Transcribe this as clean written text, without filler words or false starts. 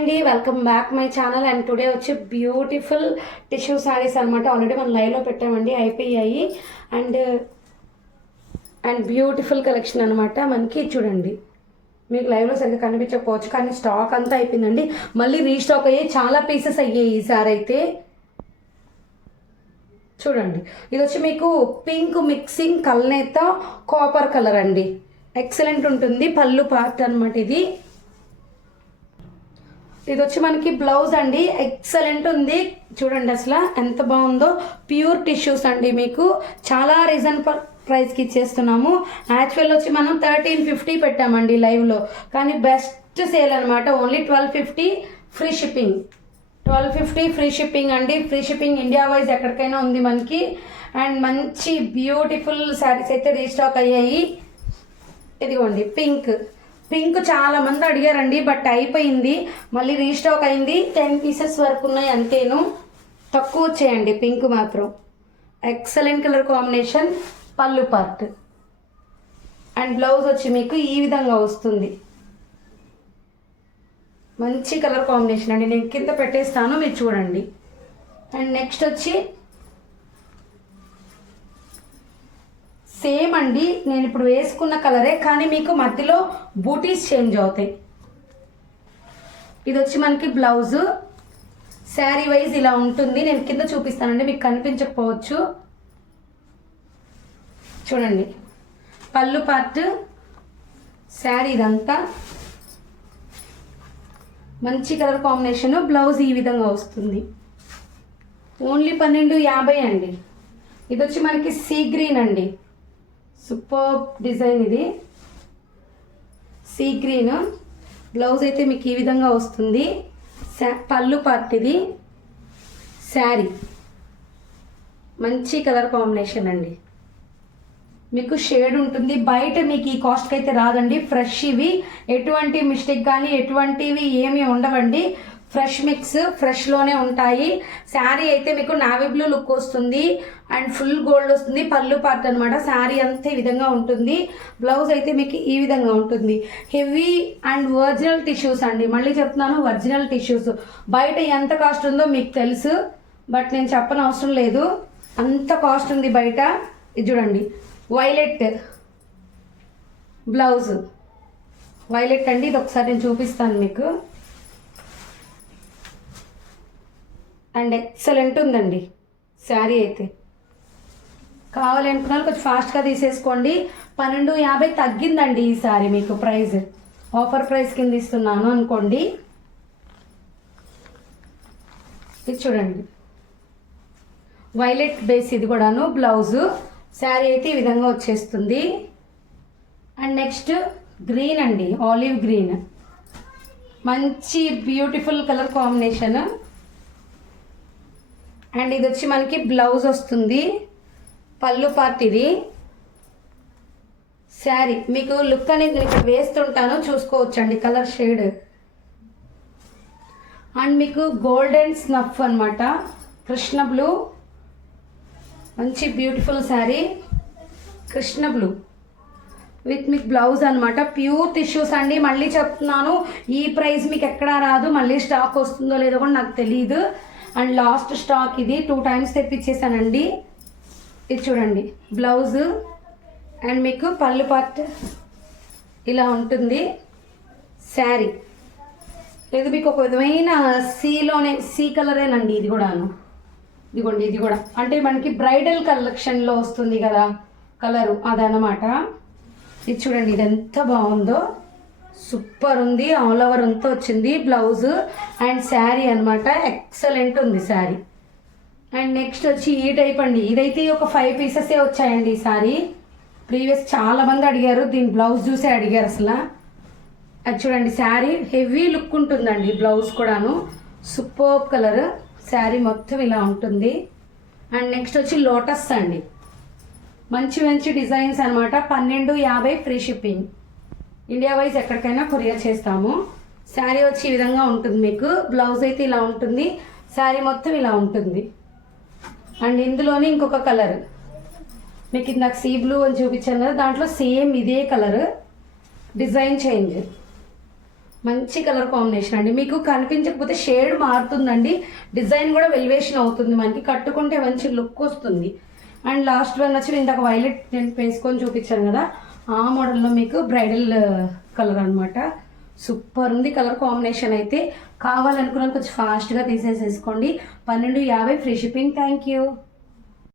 అండి, welcome back my channel. And today వచ్చి beautiful tissue saris అనమాట. ఆల్రెడీ మనం లైవ్లో పెట్టామండి, అయిపోయాయి. అండ్ అండ్ బ్యూటిఫుల్ కలెక్షన్ అనమాట. మనకి చూడండి, మీకు లైవ్లో సరిగ్గా కనిపించకపోవచ్చు కానీ స్టాక్ అంతా అయిపోయిందండి. మళ్ళీ రీస్టాక్ అయ్యాయి, చాలా పీసెస్ అయ్యాయి ఈసారి అయితే. చూడండి, ఇది వచ్చి మీకు పింక్ మిక్సింగ్ కల్నేత కాపర్ కలర్ అండి. ఎక్సలెంట్ ఉంటుంది. పళ్ళు పార్ట్ అనమాట ఇది. ఇది వచ్చి మనకి బ్లౌజ్ అండి, ఎక్సలెంట్ ఉంది. చూడండి అసలు ఎంత బాగుందో. ప్యూర్ టిష్యూస్ అండి, మీకు చాలా రీజనబుల్ ప్రైస్కి ఇచ్చేస్తున్నాము. యాక్చువల్ వచ్చి మనం 1350 పెట్టామండి లైవ్లో, కానీ బెస్ట్ సేల్ అనమాట. Only 1250 free shipping. 1250 free shipping అండి. ఫ్రీ షిప్పింగ్ ఇండియా వైజ్ ఎక్కడికైనా ఉంది మనకి. అండ్ మంచి బ్యూటిఫుల్ శారీస్ అయితే రీస్టాక్ అయ్యాయి. ఇదిగోండి పింక్. పింక్ చాలా మంది అడిగారండి, బట్ అయిపోయింది. మళ్ళీ రీస్టాక్ అయింది. 10 పీసెస్ వరకు ఉన్నాయి అంతేను. తక్కువ వచ్చాయండి పింక్ మాత్రం. Excellent colour combination. పళ్ళు పార్ట్ అండ్ బ్లౌజ్ వచ్చి మీకు ఈ విధంగా వస్తుంది. మంచి కలర్ కాంబినేషన్ అండి. నేను కింద పెట్టేస్తాను, మీరు చూడండి. అండ్ నెక్స్ట్ వచ్చి సేమ్ అండి, నేను ఇప్పుడు వేసుకున్న కలరే, కానీ మీకు మధ్యలో బూటీస్ చేంజ్ అవుతాయి. ఇది వచ్చి మనకి బ్లౌజు. శారీ వైజ్ ఇలా ఉంటుంది. నేను కింద చూపిస్తానండి, మీకు కనిపించకపోవచ్చు. చూడండి, పళ్ళు పార్ట్, శారీ ఇదంతా మంచి కలర్ కాంబినేషన్. బ్లౌజ్ ఈ విధంగా వస్తుంది. ఓన్లీ 1250 అండి. ఇది వచ్చి మనకి సీ గ్రీన్ అండి. సూపర్ డిజైన్ ఇది. Sea green. బ్లౌజ్ అయితే మీకు ఈ విధంగా వస్తుంది. పళ్ళు పార్ట్ ఇది. శారీ మంచి కలర్ కాంబినేషన్ అండి. మీకు షేడ్ ఉంటుంది. బయట మీకు ఈ కాస్ట్కి అయితే రాదండి. ఫ్రెష్ ఇవి, ఎటువంటి మిస్టేక్ కానీ ఎటువంటివి ఏమీ ఉండవండి. ఫ్రెష్ మిక్స్, ఫ్రెష్లోనే ఉంటాయి. శారీ అయితే మీకు నావీ బ్లూ లుక్ వస్తుంది అండ్ ఫుల్ గోల్డ్ వస్తుంది. పళ్ళు పార్ట్ అనమాట. శారీ అంతా ఈ విధంగా ఉంటుంది. బ్లౌజ్ అయితే మీకు ఈ విధంగా ఉంటుంది. హెవీ అండ్ ఒరిజినల్ టిష్యూస్ అండి. మళ్ళీ చెప్తున్నాను, ఒరిజినల్ టిష్యూస్. బయట ఎంత కాస్ట్ ఉందో మీకు తెలుసు, బట్ నేను చెప్పని అవసరం లేదు, అంత కాస్ట్ ఉంది బయట. ఇది చూడండి, వైలెట్ బ్లౌజ్. వైలెట్ అండి. ఇది ఒకసారి నేను చూపిస్తాను మీకు. అండ్ ఎక్సలెంట్ ఉందండి శారీ అయితే. కావాలి అనుకున్న వాళ్ళు కొంచెం ఫాస్ట్గా తీసేసుకోండి. 1250 తగ్గిందండి ఈ శారీ మీకు ప్రైస్. ఆఫర్ ప్రైస్ కింద ఇస్తున్నాను అనుకోండి. ఇది చూడండి, వైలెట్ బేస్. ఇది కూడాను బ్లౌజు. శారీ అయితే ఈ విధంగా వచ్చేస్తుంది. అండ్ నెక్స్ట్ గ్రీన్ అండి, ఆలివ్ గ్రీన్. మంచి బ్యూటిఫుల్ కలర్ కాంబినేషన్. అండ్ ఇది వచ్చి మనకి బ్లౌజ్ వస్తుంది. పళ్ళు పార్ట్ ఇది. శారీ మీకు లుక్ అనేది నేను ఇక్కడ వేస్తుంటాను, చూసుకోవచ్చండి కలర్ షేడ్. అండ్ మీకు గోల్డెన్ స్నఫ్ అనమాట. కృష్ణ బ్లూ. మంచి beautiful sari, Krishna blue with మీకు బ్లౌజ్ అనమాట. ప్యూర్ టిష్యూస్ అండి. మళ్ళీ చెప్తున్నాను, ఈ ప్రైస్ మీకు ఎక్కడా రాదు. మళ్ళీ స్టాక్ వస్తుందో లేదో కూడా నాకు తెలియదు. అండ్ లాస్ట్ స్టాక్ ఇది. 2 టైమ్స్ తెప్పించేసానండి. ఇది చూడండి, బ్లౌజ్ అండ్ మీకు పళ్ళు పార్ట్ ఇలా ఉంటుంది. శారీ ఇది మీకు ఒక విధమైన సీలోనే, సీ కలరేనండి ఇది కూడాను. ఇదిగోండి, ఇది కూడా అంటే మనకి బ్రైడల్ కలెక్షన్లో వస్తుంది కదా కలరు, అదనమాట. ఇది చూడండి, ఇది ఎంత బాగుందో. సూపర్ ఉంది. ఆల్ ఓవర్ అంతా వచ్చింది బ్లౌజ్ అండ్ శారీ అనమాట. ఎక్సలెంట్ ఉంది శారీ. అండ్ నెక్స్ట్ వచ్చి ఈ టైప్ అండి. ఇదైతే ఒక 5 పీసెసే వచ్చాయండి ఈ శారీ. ప్రీవియస్ చాలా మంది అడిగారు, దీని బ్లౌజ్ చూసే అడిగారు అసలు. అది చూడండి, శారీ హెవీ లుక్ ఉంటుందండి. బ్లౌజ్ కూడాను సూపర్ కలర్. శారీ మొత్తం ఇలా ఉంటుంది. అండ్ నెక్స్ట్ వచ్చి లోటస్ అండి. మంచి మంచి డిజైన్స్ అనమాట. 1250 ఫ్రీ షిప్పింగ్. ఇండియా వైజ్ ఎక్కడికైనా కొరియర్ చేస్తాము. శారీ వచ్చి ఈ విధంగా ఉంటుంది మీకు. బ్లౌజ్ అయితే ఇలా ఉంటుంది. శారీ మొత్తం ఇలా ఉంటుంది. అండ్ ఇందులోనే ఇంకొక కలర్ మీకు ఇందాక సీ బ్లూ అని చూపించాను కదా, దాంట్లో సేమ్ ఇదే కలర్. Design change. మంచి కలర్ కాంబినేషన్ అండి. మీకు కనిపించకపోతే షేడ్ మారుతుందండి, డిజైన్ కూడా వెలివేషన్ అవుతుంది, మనకి కట్టుకుంటే మంచి లుక్ వస్తుంది. అండ్ లాస్ట్ వన్ వచ్చి ఇందాక వైలెట్ నేను వేసుకొని చూపించాను కదా, ఆ మోడల్లో మీకు బ్రైడల్ కలర్ అనమాట. సూపర్ ఉంది కలర్ కాంబినేషన్ అయితే. కావాలనుకున్న కొంచెం ఫాస్ట్గా తీసేసేసుకోండి. 12.50 ఫ్రీ షిప్పింగ్. Thank you.